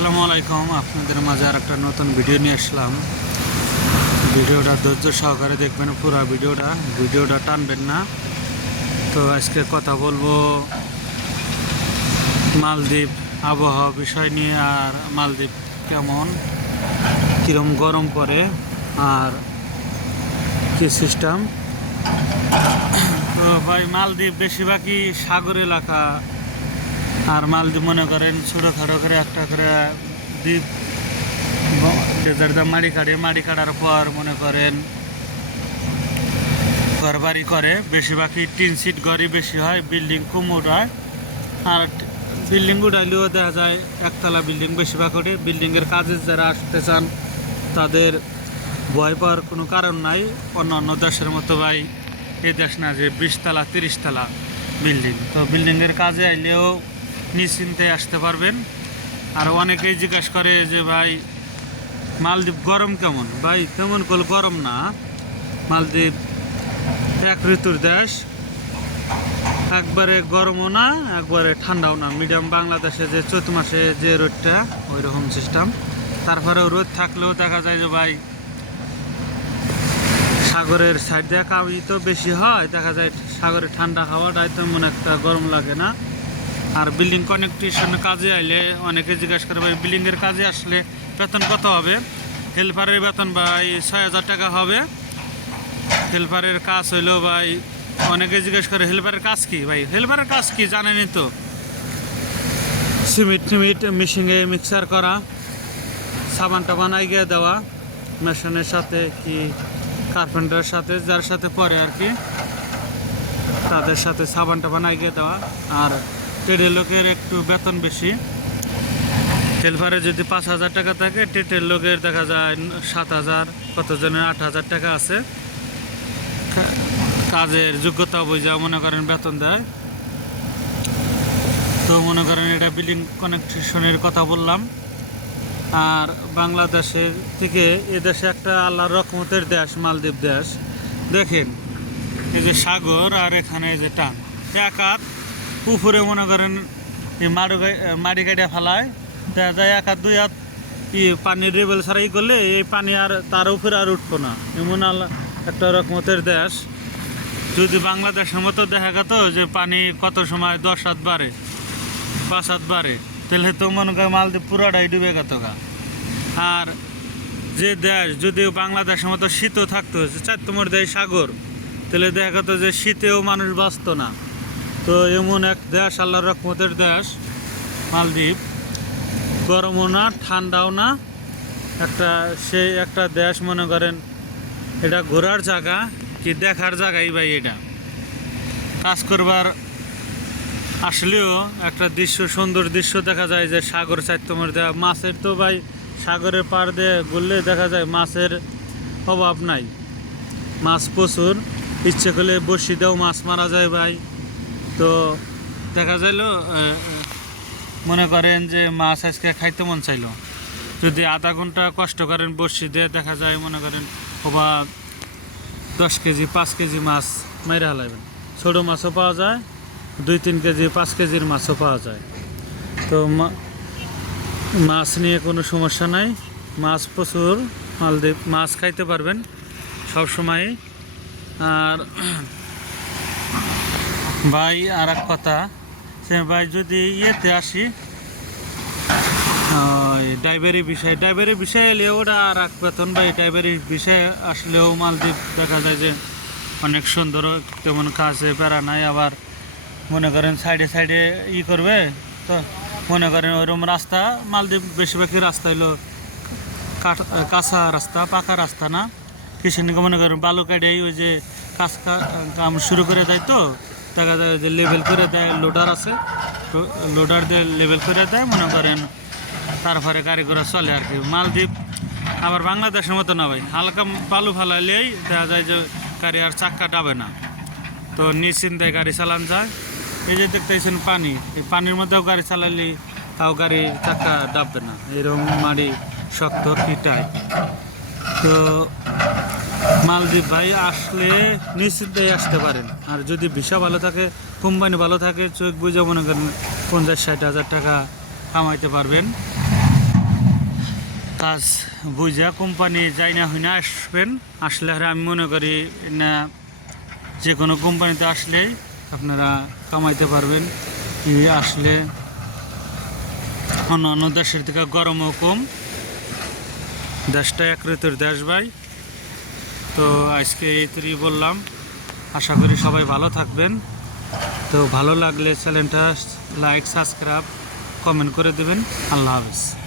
আসসালামু আলাইকুম। আপনাদের মাঝে আর একটা নতুন ভিডিও নিয়ে আসলাম। ভিডিওটা ধৈর্য সহকারে দেখবেন পুরো ভিডিওটা। ভিডিওটা টানবেন না। তো আজকে কথা বলব মালদ্বীপ আবহাওয়া বিষয় নিয়ে আর মালদ্বীপ কেমন? কীরকম গরম পড়ে? আর কি সিস্টেম তো ভাই, মালদ্বীপ বেশিরভাগই সাগর এলাকা আর মালদ্বীপ মনে করেন ছোটোখাটো করে একটা করে দ্বীপ মাড়ি কাটে মাড়ি কাটার পর মনে করেন ঘর বাড়ি করে, বেশিরভাগই টিন সিট ঘরই বেশি হয়, বিল্ডিং কম উঠায় আর বিল্ডিং উঠাইলেও দেখা যায় একতলা বিল্ডিং বেশিরভাগ ওঠে। বিল্ডিংয়ের কাজে যারা আসতে চান, তাদের ভয় পাওয়ার কোনো কারণ নাই। অন্য অন্য দেশের মতো ভাই এই দেশ না যে বিশতলা, তিরিশতলা বিল্ডিং। তো বিল্ডিংয়ের কাজে আইলেও নিশ্চিন্তে আসতে পারবেন। আর অনেকেই জিজ্ঞাসা করে যে, ভাই, মালদ্বীপ গরম কেমন? ভাই, তেমন কল গরম না। মালদ্বীপ এক ঋতুর দেশ। একবারে গরমও না, একবারে ঠান্ডাও না। মিডিয়াম বাংলাদেশে যে চৈত মাসে যে রোদটা ওই রকম সিস্টেম তারপরেও রোদ থাকলেও দেখা যায় যে, ভাই, সাগরের সাইড দিয়ে কামি তো বেশি হয়। দেখা যায় সাগরে ঠান্ডা হাওয়াটাই তেমন একটা গরম লাগে না। আর বিল্ডিং কানেকটেশন কাজে আইলে অনেকে জিজ্ঞাসা করে ভাই বিল্ডিংয়ের কাজে আসলে বেতন কত হবে? হেল্পারের বেতন, ভাই, ছয় হাজার টাকা হবে। হেল্পারের কাজ হইল, ভাই, অনেকে জিজ্ঞেস করে হেল্পারের কাজ কি? ভাই হেল্পারের কাজ কি জানেনই তো? সিমেন্ট টিমিট মেশিনে মিক্সার করা সাবান টাবান আইগিয়ে দেওয়া মেশিনের সাথে কি কার্পেন্টারের সাথে, যার সাথে পরে আর কি, তাদের সাথে সাবান টাবান আইগিয়ে দেওয়া, আর টেডের লোকের একটু বেতন বেশি। হেল্পারে যদি পাঁচ হাজার টাকা থাকে টেটের লোকের দেখা যায় সাত হাজার, কতজনের আট হাজার টাকা আছে। কাজের যোগ্যতা বুঝা মনে করেন বেতন দেয়। তো মনে করেন এটা বিল্ডিং কানেকশনের কথা বললাম। আর বাংলাদেশের থেকে এ দেশে একটা আল্লাহর রকমতের দেশ, মালদ্বীপ দেশ। দেখেন, এই যে সাগর আর এখানে যে টান। এক হাত উপরে মনে করেন মাড়ু কাটিয়া ফেলায়। দেখা যায় এক হাত দুই হাত ই পানির লেভেল ছাড়াই করলে এই পানি আর তার উপরে আর উঠবো না। এমন একটা রকমতের দেশ। যদি বাংলাদেশের মতো দেখা গেত যে পানি কত সময় দশ হাত বাড়ে, পাঁচ হাত বাড়ে, তাহলে তো মনে করে মালদ্বীপ পুরাটাই ডুবে গেত গা। আর যে দেশ যদি বাংলাদেশের মতো শীতও থাকতো চার তোমার দেশ সাগর, তাহলে দেখা গেত যে শীতেও মানুষ বাঁচত না। তো এমন এক দেশ, আল্লাহর রকমতের দেশ, মালদ্বীপ। গরমও না, ঠান্ডাও না। একটা সেই একটা দেশ, মনে করেন, এটা ঘোরার জায়গা কি দেখার জায়গাই ভাই এটা। কাজ করবার আসলেও একটা দৃশ্য, সুন্দর দৃশ্য দেখা যায় যে সাগর চাইতমর দেওয়া মাছের তো ভাই, সাগরের পার দিয়ে ঘুরলে দেখা যায় মাছের অভাব নাই। মাছ প্রচুর, ইচ্ছে করলে বসি দেও মাছ মারা যায় ভাই। তো দেখা যাইলো মনে করেন যে মাছ আজকে খাইতে মন চাইলো। যদি আধা ঘণ্টা কষ্ট করেন বসি দিয়ে, দেখা যায় মনে করেন বা দশ কেজি, পাঁচ কেজি মাছ মেরে হালাইবেন। ছোটো মাছও পাওয়া যায়, দুই তিন কেজি, পাঁচ কেজির মাছও পাওয়া যায়। তো মাছ নিয়ে কোনো সমস্যা নাই। মাছ প্রচুর মালদ্বীপ মাছ খাইতে পারবেন সব সময় আর ভাই আর এক কথা। সে ভাই, যদি ইয়েতে আসি ড্রাইভারি বিষয় ড্রাইভারি বিষয় এলে ওটা আর এক বেতন ভাই ড্রাইভারি বিষয়ে আসলেও মালদ্বীপ দেখা যায় যে অনেক সুন্দর, তেমন কাছে প্যারা নাই, আবার মনে করেন সাইডে সাইডে ই করবে, তো মনে করেন ওরকম রাস্তা, মালদ্বীপ বেশিরভাগই রাস্তা কাঠ- কাঁচা রাস্তা, পাকা রাস্তা না। কৃষিকে মনে করেন বালু কাটিয়ে ওই যে কাজ কাম শুরু করে দেয় তো দেখা যায় যে লেভেল করে দেয় লোডার আছে লোডার দিয়ে লেভেল করে দেয়, মনে করেন তারপরে গাড়ি ঘোড়া চলে আর কি। মালদ্বীপ আবার বাংলাদেশের মতো না ভাই, হালকা বালু ফালাইলেই দেখা যায় যে গাড়ি আর চাক্কা ডাবে না। তো নিশ্চিন্তায় গাড়ি চালান যায়। এই যে দেখতেছেন পানি, এই পানির মধ্যেও গাড়ি চালালে তাও গাড়ি চাক্কা ডাববে না। এরকম মাড়ি শক্ত কি তো মালদ্বীপ ভাই আসলে নিশ্চিন্তায় আসতে পারেন। আর যদি ভিসা ভালো থাকে, কোম্পানি ভালো থাকে, চোখ বুঝে মনে করেন পঞ্চাশ, ষাট হাজার টাকা কামাইতে পারবেন। কাজ বুঝা কোম্পানি যাই না হই না আসবেন। আসলে হলে আমি মনে করি না, যে কোনো কোম্পানিতে আসলেই আপনারা কামাইতে পারবেন। আসলে অন্য অন্য দেশের থেকে গরমও কম। দেশটা এক ঋতুর দেশ ভাই। তো আজকে এই তৈরি বললাম, আশা করি সবাই ভালো থাকবেন। তো ভালো লাগলে চ্যানেলটা লাইক, সাবস্ক্রাইব, কমেন্ট করে দেবেন। আল্লাহ হাফিজ।